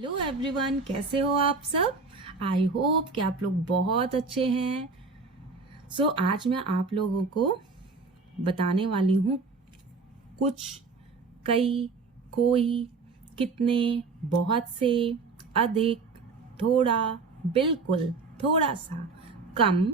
Hello everyone, कैसे हो आप सब। आई होप कि आप लोग बहुत अच्छे हैं। आज मैं आप लोगों को बताने वाली हूँ कुछ, कई, कोई, कितने, बहुत से, अधिक, थोड़ा, बिल्कुल, थोड़ा सा, कम,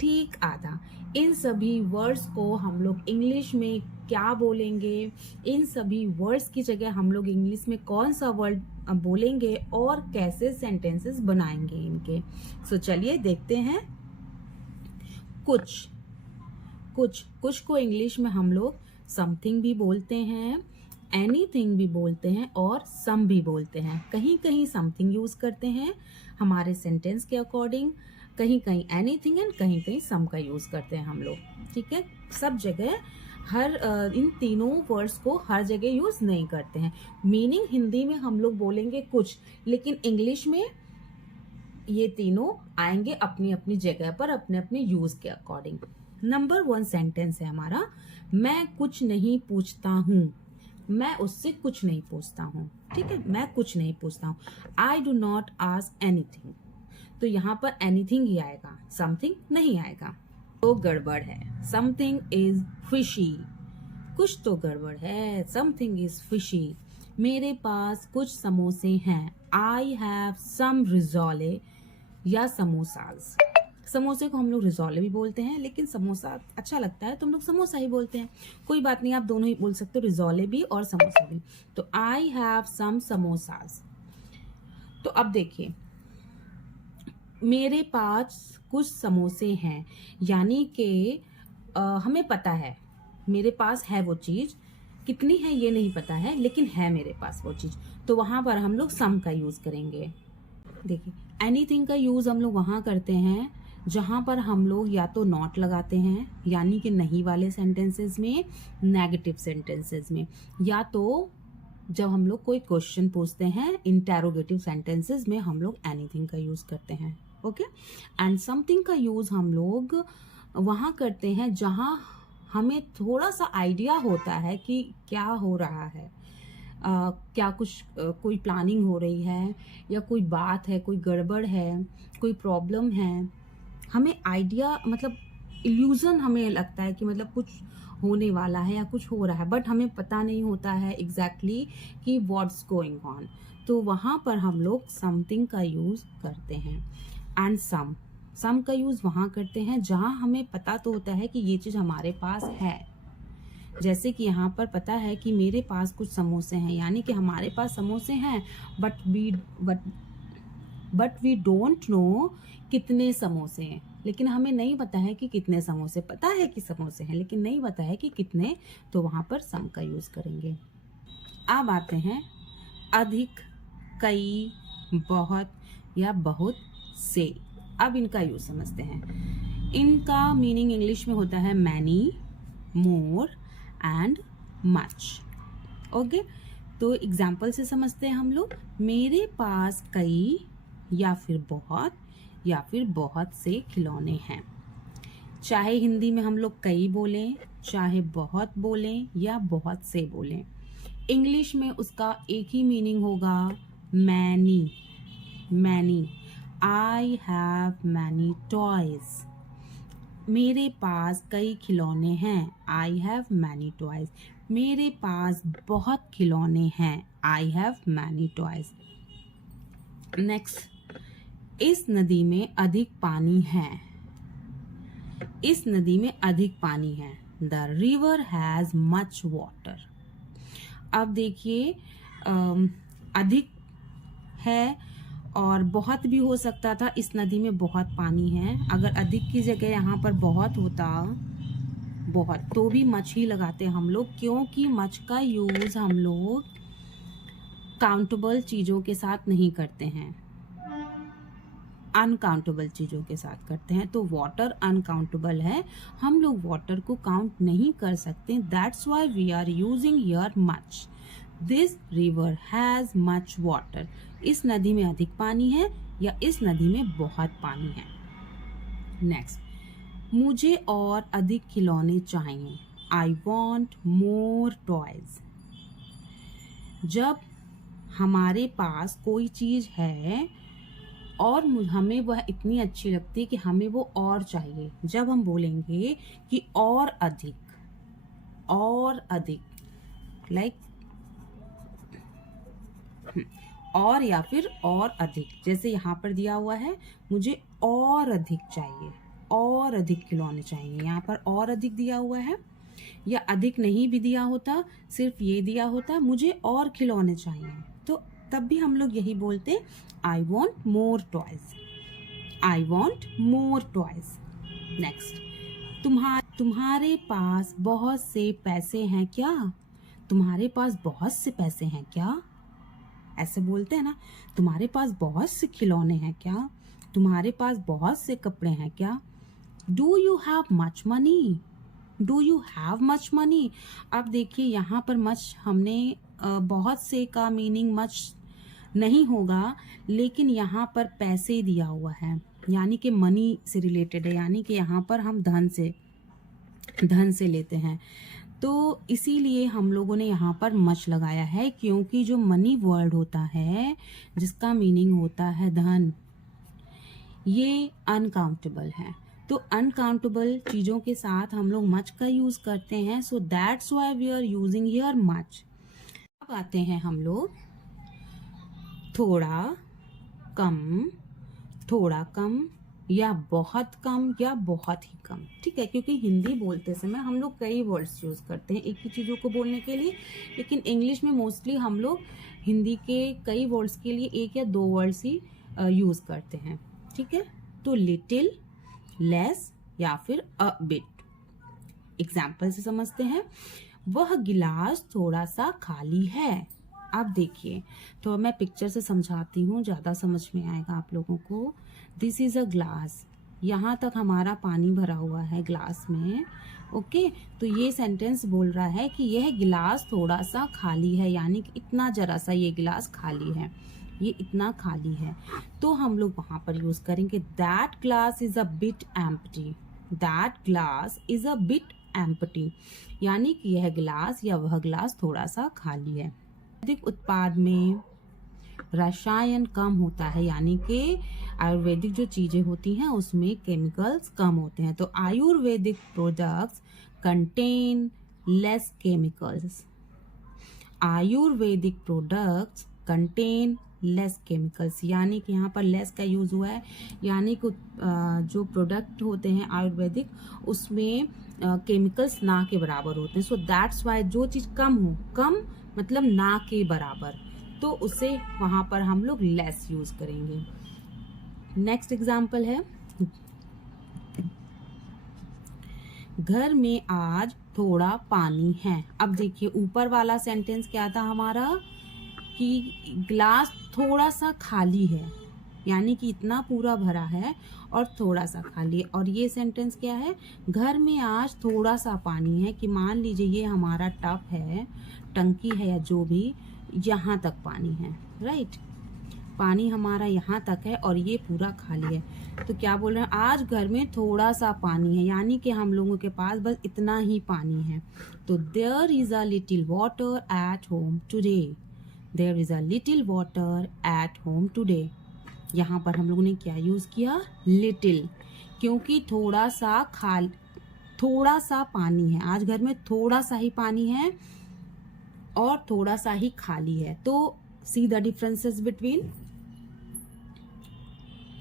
ठीक, आधा। इन सभी वर्ड्स को हम लोग इंग्लिश में क्या बोलेंगे, इन सभी वर्ड्स की जगह हम लोग इंग्लिश में कौन सा वर्ड बोलेंगे और कैसे सेंटेंसेस बनाएंगे इनके। चलिए देखते हैं। कुछ कुछ कुछ को इंग्लिश में हम लोग समथिंग भी बोलते हैं, एनीथिंग भी बोलते हैं और सम भी बोलते हैं। कहीं कहीं समथिंग यूज करते हैं हमारे सेंटेंस के अकॉर्डिंग, कहीं कहीं एनीथिंग एंड कहीं कहीं सम का यूज करते हैं हम लोग। ठीक है, सब जगह हर इन तीनों वर्ड्स को हर जगह यूज नहीं करते हैं। मीनिंग हिंदी में हम लोग बोलेंगे कुछ, लेकिन इंग्लिश में ये तीनों आएंगे अपनी अपनी जगह पर, अपने अपने यूज के अकॉर्डिंग। नंबर 1 सेंटेंस है हमारा, मैं कुछ नहीं पूछता हूँ। मैं उससे कुछ नहीं पूछता हूँ। ठीक है, मैं कुछ नहीं पूछता हूँ। I do not ask anything. तो यहाँ पर एनीथिंग ही आएगा, समथिंग नहीं आएगा। तो गड़बड़ है, समथिंग इज फिशी। कुछ तो गड़बड़ है, समथिंग इज फिशी। मेरे पास कुछ समोसे हैं। आई हैव सम रिजोले या समोसाज। समोसे को हम लोग रिजोले भी बोलते हैं, लेकिन समोसा अच्छा लगता है तो हम लोग समोसा ही बोलते हैं। कोई बात नहीं, आप दोनों ही बोल सकते हो, रिजोले भी और समोसा भी। तो आई हैव सम समोसाज। तो अब देखिए, मेरे पास कुछ समोसे हैं, यानी कि हमें पता है मेरे पास है वो चीज, कितनी है ये नहीं पता है, लेकिन है मेरे पास वो चीज। तो वहां पर हम लोग सम का यूज करेंगे। देखिए, एनीथिंग का यूज हम लोग वहां करते हैं जहां पर हम लोग या तो नॉट लगाते हैं, यानी कि नहीं वाले सेंटेंसेस में, नेगेटिव सेंटेंसेस में, या तो जब हम लोग कोई क्वेश्चन पूछते हैं, इंटेरोगेटिव सेंटेंसेस में हम लोग एनीथिंग का यूज करते हैं। ओके, एंड समथिंग का यूज हम लोग वहां करते हैं जहां हमें थोड़ा सा आइडिया होता है कि क्या हो रहा है, क्या कुछ कोई प्लानिंग हो रही है, या कोई बात है, कोई गड़बड़ है, कोई प्रॉब्लम है। हमें आइडिया, मतलब इल्यूजन हमें लगता है कि मतलब कुछ होने वाला है या कुछ हो रहा है, बट हमें पता नहीं होता है एग्जैक्टली कि व्हाट्स गोइंग ऑन। तो वहां पर हम लोग समथिंग का यूज करते हैं। एंड सम का यूज वहां करते हैं जहां हमें पता तो होता है कि ये चीज हमारे पास है। जैसे कि यहाँ पर पता है कि मेरे पास कुछ समोसे हैं, यानी कि हमारे पास समोसे हैं, बट वी डोंट नो कितने समोसे हैं। लेकिन हमें नहीं पता है कि कितने समोसे, पता है कि समोसे हैं लेकिन नहीं पता है कि कितने। तो वहां पर सम का यूज करेंगे। अब आते हैं अधिक, कई, बहुत या बहुत से। अब इनका यूज समझते हैं। इनका मीनिंग इंग्लिश में होता है many, more and much. Okay, तो एग्जाम्पल से समझते हैं हम लोग। मेरे पास कई या फिर बहुत से खिलौने हैं। चाहे हिंदी में हम लोग कई बोलें, चाहे बहुत बोलें या बहुत से बोलें, इंग्लिश में उसका एक ही मीनिंग होगा, many. I have many toys. मेरे पास कई खिलौने हैं। I have many toys. मेरे पास बहुत खिलौने हैं। I have many toys. Next, इस नदी में अधिक पानी है। इस नदी में अधिक पानी है। The river has much water. अब देखिए, अधिक है और बहुत भी हो सकता था। इस नदी में बहुत पानी है, अगर अधिक की जगह यहाँ पर बहुत होता, बहुत, तो भी मच ही लगाते हम लोग, क्योंकि मच का यूज हम लोग काउंटेबल चीजों के साथ नहीं करते हैं, अनकाउंटेबल चीजों के साथ करते हैं। तो वाटर अनकाउंटेबल है, हम लोग वाटर को काउंट नहीं कर सकते। That's why we are using here much. This river has much water. इस नदी में अधिक पानी है या इस नदी में बहुत पानी है। नेक्स्ट, मुझे और अधिक खिलौने चाहिए। I want more toys. जब हमारे पास कोई चीज़ है और हमें वह इतनी अच्छी लगती है कि हमें वो और चाहिए, जब हम बोलेंगे कि और अधिक, लाइक और या फिर और अधिक, जैसे यहाँ पर दिया हुआ है मुझे और अधिक चाहिए, और अधिक खिलौने चाहिए, यहाँ पर और अधिक दिया हुआ है, या अधिक नहीं भी दिया होता, सिर्फ ये दिया होता मुझे और खिलौने चाहिए, तो तब भी हम लोग यही बोलते I want more toys, I want more toys. Next, तुम्हारे पास बहुत से पैसे हैं क्या? तुम्हारे पास बहुत से पैसे हैं क्या? ऐसे बोलते हैं ना। तुम्हारे पास बहुत से खिलौने हैं क्या? तुम्हारे पास बहुत से कपड़े हैं क्या? Do you have much money? Do you have much money? अब देखिए यहाँ पर मच हमने बहुत से का मीनिंग मच नहीं होगा, लेकिन यहाँ पर पैसे दिया हुआ है यानी कि मनी से रिलेटेड है, यानी कि यहाँ पर हम धन से लेते हैं, तो इसीलिए हम लोगों ने यहाँ पर मच लगाया है, क्योंकि जो मनी वर्ड होता है जिसका मीनिंग होता है धन, ये अनकाउंटेबल है, तो अनकाउंटेबल चीज़ों के साथ हम लोग मच का यूज़ करते हैं, so that's why we are using here much. अब आते हैं हम लोग थोड़ा कम या बहुत ही कम, ठीक है, क्योंकि हिंदी बोलते समय हम लोग कई वर्ड्स यूज़ करते हैं एक ही चीज़ों को बोलने के लिए, लेकिन इंग्लिश में मोस्टली हम लोग हिंदी के कई वर्ड्स के लिए एक या दो वर्ड्स ही यूज़ करते हैं, ठीक है। तो लिटिल, लेस या फिर अ बिट। एग्जाम्पल से समझते हैं। वह गिलास थोड़ा सा खाली है। अब देखिए, तो मैं पिक्चर से समझाती हूँ, ज़्यादा समझ में आएगा आप लोगों को। दिस इज़ अ ग्लास, यहाँ तक हमारा पानी भरा हुआ है ग्लास में, ओके। तो ये सेंटेंस बोल रहा है कि यह गिलास थोड़ा सा खाली है, यानी कि इतना जरा सा ये गिलास खाली है, ये इतना खाली है। तो हम लोग वहाँ पर यूज़ करेंगे that glass is a bit empty, that glass is a bit empty, यानी कि यह गिलास या वह गिलास थोड़ा सा खाली है। आयुर्वेदिक उत्पाद में रसायन कम होता है, यानी कि आयुर्वेदिक जो चीज़ें होती हैं उसमें केमिकल्स कम होते हैं, तो Ayurvedic products contain less chemicals. Ayurvedic products contain less chemicals, यानी कि यहाँ पर लेस का यूज़ हुआ है, यानी कि जो प्रोडक्ट होते हैं आयुर्वेदिक उसमें केमिकल्स ना के बराबर होते हैं, सो दैट्स वाई जो चीज़ कम हो, कम मतलब ना के बराबर, तो उसे वहाँ पर हम लोग लेस यूज़ करेंगे। नेक्स्ट एग्जाम्पल है, घर में आज थोड़ा पानी है। अब देखिए ऊपर वाला सेंटेंस क्या था हमारा कि ग्लास थोड़ा सा खाली है, यानी कि इतना पूरा भरा है और थोड़ा सा खाली है, और ये सेंटेंस क्या है, घर में आज थोड़ा सा पानी है, कि मान लीजिए ये हमारा टब है, टंकी है या जो भी, यहाँ तक पानी है, राइट, पानी हमारा यहाँ तक है और ये पूरा खाली है, तो क्या बोल रहे हैं, आज घर में थोड़ा सा पानी है, यानी कि हम लोगों के पास बस इतना ही पानी है। तो there is a little water at home today, there is a little water at home today. यहाँ पर हम लोगों ने क्या यूज़ किया, लिटिल, क्योंकि थोड़ा सा पानी है, आज घर में थोड़ा सा ही पानी है और थोड़ा सा ही खाली है, तो see the differences between.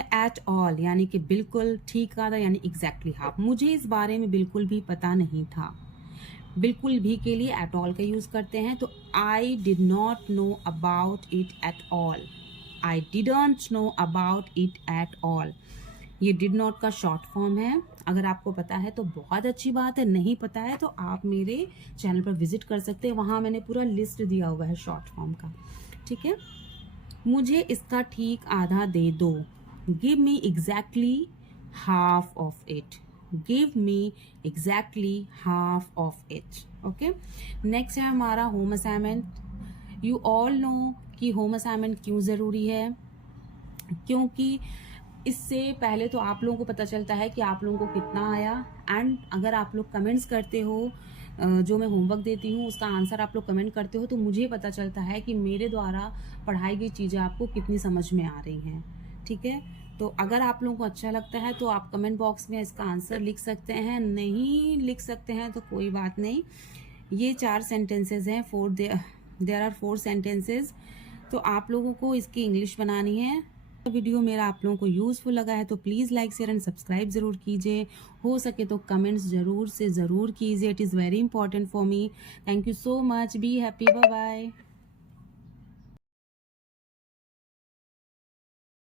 At all यानी कि बिल्कुल, ठीक आधा यानी एग्जैक्टली हाफ, मुझे इस बारे में बिल्कुल भी पता नहीं था, बिल्कुल भी के लिए एट ऑल का यूज करते हैं, तो I did not know about it at all, I didn't know about it at all. ये डिड नॉट का शॉर्ट फॉर्म है, अगर आपको पता है तो बहुत अच्छी बात है, नहीं पता है तो आप मेरे चैनल पर विजिट कर सकते हैं, वहाँ मैंने पूरा लिस्ट दिया हुआ है शॉर्ट फॉर्म का, ठीक है। मुझे इसका ठीक आधा दे दो, give me exactly half of it, give me exactly half of it, okay. Next है हमारा home assignment. You all know कि होम असाइनमेंट क्यों ज़रूरी है, क्योंकि इससे पहले तो आप लोगों को पता चलता है कि आप लोगों को कितना आया, एंड अगर आप लोग कमेंट्स करते हो जो मैं होमवर्क देती हूँ उसका आंसर आप लोग कमेंट करते हो, तो मुझे पता चलता है कि मेरे द्वारा पढ़ाई गई चीज़ें आपको कितनी समझ में आ रही हैं। ठीक है, तो अगर आप लोगों को अच्छा लगता है तो आप कमेंट बॉक्स में इसका आंसर लिख सकते हैं, नहीं लिख सकते हैं तो कोई बात नहीं। ये 4 सेंटेंसेस हैं, देयर आर 4 सेंटेंसेस। तो आप लोगों को इसकी इंग्लिश बनानी है। वीडियो मेरा आप लोगों को यूज़फुल लगा है तो please like share and subscribe ज़रूर कीजिए। हो सके तो कमेंट्स ज़रूर से ज़रूर कीजिए। It is very important for me. Thank you so much. Be happy. Bye bye.